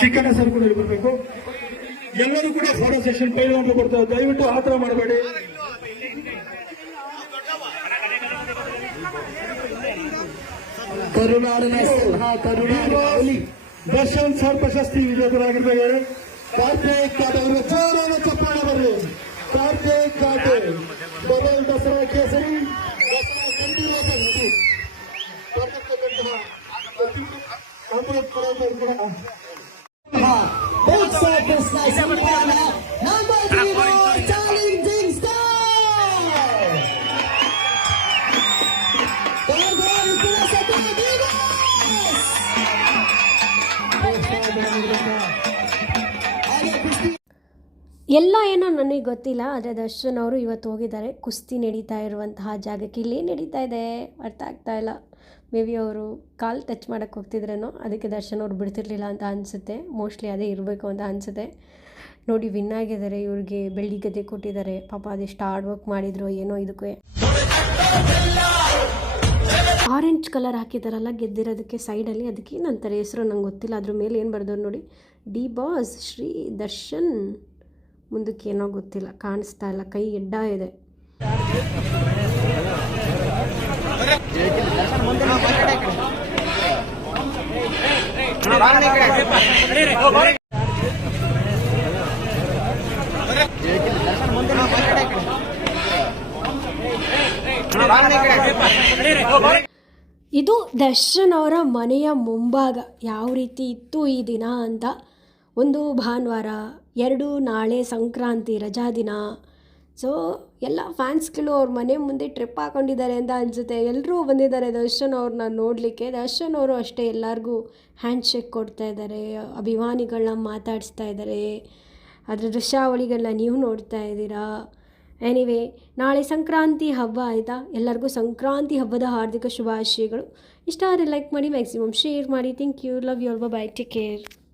ಚಿಕ್ಕನ sir ಕೂಡ ಇಲ್ಲಿ ಬರಬೇಕು ಎಲ್ಲರೂ ಕೂಡ ಫೋಟೋ ಸೆಷನ್ ಪೈಲವಾನ್ರು ಬರ್ತಾರೆ ದಯವಿಟ್ಟು ಆತರ ಮಾಡಬೇಡಿ ಕರುನಾಡಿನ ಸಿಂಹ ಕರುನಾಡಿನ ಹುಲಿ ದರ್ಶನ್ ಸರ್ ಪ್ರಶಸ್ತಿ ವಿಜೇತರಾಗಿರ್ತಾರೆ ಕಾರ್ತಿಕ್ ಕಾಟೆ ಇವರು ಜೋರಾದ ಚಪ್ಪಾಳೆ ಬರ್ರಿ ಕಾರ್ತಿಕ್ ಕಾಟೆ ಮೊಬೈಲ್ ದಸರಾ ಕೇಸರಿ Both circles nice and Ghana. Number three more challenging star. Gorgon Pinasati Divas. Arya Kusti. ಎಲ್ಲ ಏನೋ ನನಗೆ ಗೊತ್ತಿಲ್ಲ ಆದರೆ ದರ್ಶನ್ ಅವರು ಇವತ್ತು ಹೋಗಿದ್ದಾರೆ ಕುಸ್ತಿ ನಡೀತಾ ಇರುವಂತಹ ಜಾಗಕ್ಕೆ ಇಲ್ಲಿ ನಡೀತಾ ಇದೆ ಅರ್ಥ ಆಗ್ತಾ ಇಲ್ಲ ಮೇ ಬಿ ಅವರು ಕಾಲು ಟಚ್ ಮಾಡೋಕ್ಕೆ ಹೋಗ್ತಿದ್ರೇನೋ ಅದಕ್ಕೆ ದರ್ಶನ್ ಅವ್ರು ಬಿಡ್ತಿರ್ಲಿಲ್ಲ ಅಂತ ಅನಿಸುತ್ತೆ. ಮೋಸ್ಟ್ಲಿ ಅದೇ ಇರಬೇಕು ಅಂತ ಅನಿಸುತ್ತೆ. ನೋಡಿ ವಿನ್ ಆಗಿದ್ದಾರೆ, ಇವ್ರಿಗೆ ಬೆಳ್ಳಿ ಗದ್ದೆ ಕೊಟ್ಟಿದ್ದಾರೆ. ಪಾಪ ಅದೆಷ್ಟು ಹಾರ್ಡ್ ವರ್ಕ್ ಮಾಡಿದ್ರು, ಏನೋ ಇದಕ್ಕೆ. ಆರೆಂಜ್ ಕಲರ್ ಹಾಕಿದಾರಲ್ಲ, ಗೆದ್ದಿರೋದಕ್ಕೆ ಸೈಡಲ್ಲಿ ಅದಕ್ಕೆ ಏನಂತಾರೆ, ಹೆಸರು ನಂಗೆ ಗೊತ್ತಿಲ್ಲ. ಅದ್ರ ಮೇಲೆ ಏನು ಬರ್ದವ್ರು ನೋಡಿ. D boss Shri Darshan. ಮುಂದಕ್ಕೆ ಏನೋ ಗೊತ್ತಿಲ್ಲ, ಕಾಣಿಸ್ತಾ ಇಲ್ಲ, ಕೈ ಎಡ್ಡ ಇದೆ. ಇದು ದರ್ಶನ್ ಅವರ ಮನೆಯ ಮುಂಭಾಗ. ಯಾವ ರೀತಿ ಇತ್ತು ಈ ದಿನ ಅಂತ. ಒಂದು ಭಾನುವಾರ, ಎರಡು ನಾಳೆ ಸಂಕ್ರಾಂತಿ ರಜಾ ದಿನ. ಸೊ ಎಲ್ಲ ಫ್ಯಾನ್ಸ್ಗಳು ಅವ್ರ ಮನೆ ಮುಂದೆ ಟ್ರಿಪ್ ಹಾಕೊಂಡಿದ್ದಾರೆ ಅಂತ ಅನಿಸುತ್ತೆ. ಎಲ್ಲರೂ ಬಂದಿದ್ದಾರೆ. ದರ್ಶನ್ ಅವ್ರನ್ನ ನೋಡಲಿಕ್ಕೆ. ದರ್ಶನ್ ಅವರು ಅಷ್ಟೇ ಎಲ್ಲರಿಗೂ ಹ್ಯಾಂಡ್ ಶೇಕ್ ಕೊಡ್ತಾ ಇದ್ದಾರೆ. ಅಭಿಮಾನಿಗಳನ್ನ ಮಾತಾಡಿಸ್ತಾ ಇದ್ದಾರೆ. ಅದರ ದೃಶ್ಯಾವಳಿಗಳನ್ನ ನೀವು ನೋಡ್ತಾ ಇದ್ದೀರಾ? ಎನಿವೇ ನಾಳೆ ಸಂಕ್ರಾಂತಿ ಹಬ್ಬ ಆಯಿತಾ? ಎಲ್ಲರಿಗೂ ಸಂಕ್ರಾಂತಿ ಹಬ್ಬದ ಹಾರ್ದಿಕ ಶುಭಾಶಯಗಳು. ಇಷ್ಟ ಆದರೆ ಲೈಕ್ ಮಾಡಿ ಮ್ಯಾಕ್ಸಿಮಮ್ ಶೇರ್ ಮಾಡಿ. Thank you love you all bye take care